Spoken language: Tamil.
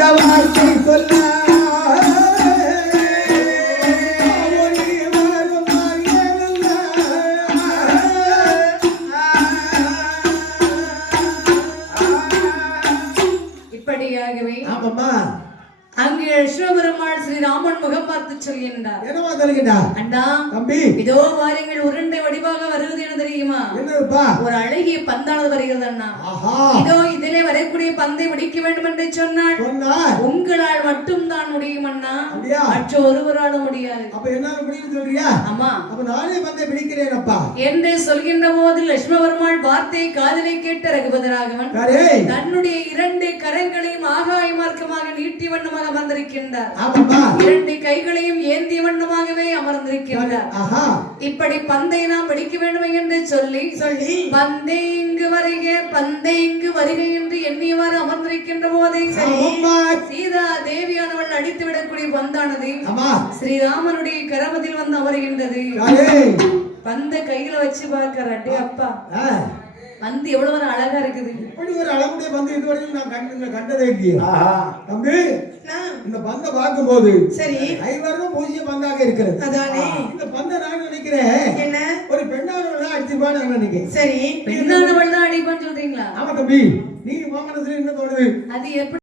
இந்த வார்த்தை சொல்ல இப்படியாகவே ஆமாம்மா அங்கே சிவபெருமாள் ஸ்ரீராமன் முகம் பார்த்து சொல்கின்றார். என்னவா சொல்கின்றார்? அண்ணா தம்பி, இதோ வாருங்கள், உருண்டை வடிவாக வருவது என்ன தெரியுமா? என்னப்பா? ஒரு அழகிய பந்தானது வருகிறது அண்ணா. இதோ இதிலே வரக்கூடிய பந்தை முடிக்க வேண்டும் என்று சொன்னாள். உங்களால் மட்டும் தான் முடியும் அண்ணா, மற்ற ஒருவராலும் முடியாது. அப்ப என்ன முடியும் சொல்றியா? ஆமா, அப்ப நானே பந்தை பிடிக்கிறேன் அப்பா என்று சொல்கின்ற போது லட்சுமபெருமாள் வார்த்தை காதலை கேட்ட ரகுபதராகவன் தன்னுடைய 2 கரங்களையும் ஆகாய மார்க்கமாக நீட்டி வண்ணமாக அமர்ந்திருக்கின்றார். இரண்டு கைகளையும் ஏந்திய வண்ணமாகவே அமர்ந்திருக்கின்றார். இப்படி பந்தை நாம் பிடிக்க வேண்டும் என்று சொல்லி பந்தை இங்கு வருக, பந்தை இங்கு வருக என்று எண்ணியவாறு அமர்ந்திருக்கின்ற போதே சீதா தேவியானவள் அடித்து விடக்கூடிய பந்தானது ஸ்ரீராமனுடைய கரமத்தில் வந்து அமர்கின்றது. பந்த கையில வச்சு பார்க்கறாட்டே அப்பா, பந்து எவ்வளவு ஒரு அழகா இருக்குது. இப்படி ஒரு அழகுடைய பந்து இதுவரையும் நான் கண்டதே இல்லையே தம்பி. இந்த பந்தை பார்க்கும்போது சரி ஐவரும் பூஜ்ய பந்தாக இருக்கிறது. அதானே இந்த பந்தை நான் நினைக்கிறேன் என்ன ஒரு பெண்ணானவள் தான் அடிச்சிருப்பான்னு நான் நினைக்கிறேன். சரி, பெண்ணானவள் தான் அடிப்பான்னு சொல்றீங்களா? ஆமா தம்பி, நீ மனசுல என்ன தோணுது? அது எப்படி